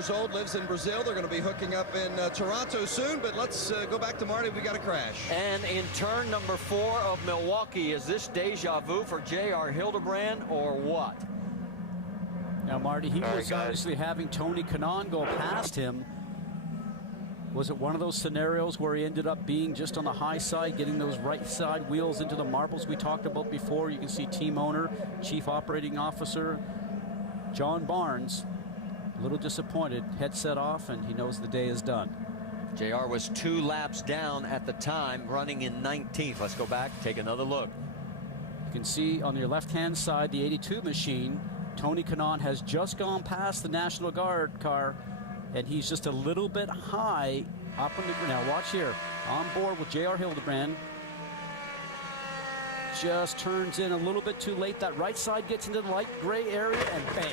years old, lives in Brazil. They're going to be hooking up in Toronto soon, but let's go back to Marty. We got a crash. And in turn number 4 of Milwaukee, is this deja vu for J.R. Hildebrand or what? Now, Marty, he was obviously having Tony Kanaan go past him. Was it one of those scenarios where he ended up being just on the high side, getting those right side wheels into the marbles we talked about before? You can see team owner, chief operating officer, John Barnes, a little disappointed, headset off, and he knows the day is done. JR was 2 laps down at the time, running in 19th. Let's go back, take another look. You can see on your left-hand side, the 82 machine, Tony Kanaan has just gone past the National Guard car, and he's just a little bit high up on the ground. Now watch here, on board with J.R. Hildebrand. Just turns in a little bit too late. That right side gets into the light gray area, and bam.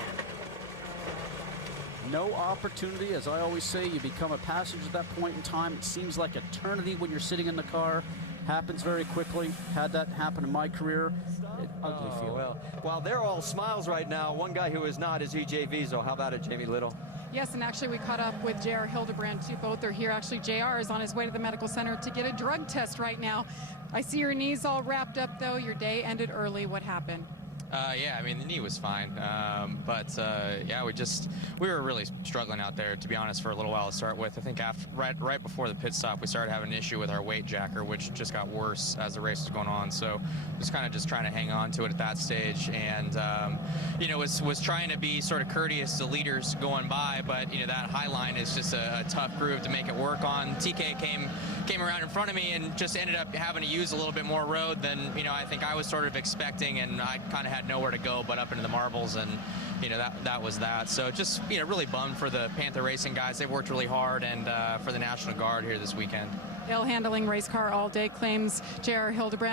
No opportunity. As I always say, you become a passenger at that point in time. It seems like eternity when you're sitting in the car. Happens very quickly. Had that happen in my career. Ugly feeling. Well, they're all smiles right now. One guy who is not is EJ Vizo. How about it, Jamie Little? Yes, and actually we caught up with J.R. Hildebrand, too. Both are here. Actually, J.R. is on his way to the medical center to get a drug test right now. I see your knees all wrapped up, though. Your day ended early. What happened? Yeah, I mean, the knee was fine, yeah, we were really struggling out there, to be honest, for a little while to start with. I think right before the pit stop, we started having an issue with our weight jacker, which just got worse as the race was going on. So was kind of just trying to hang on to it at that stage, and you know, was trying to be sort of courteous to leaders going by, but you know, that high line is just a tough groove to make it work on. TK came around in front of me and just ended up having to use a little bit more road than, you know, I think I was sort of expecting, and I kind of had nowhere to go but up into the marbles, and you know, that was that. So just, you know, really bummed for the Panther Racing guys. They've worked really hard, and for the National Guard here this weekend. Ill handling race car all day, claims J.R. Hildebrand.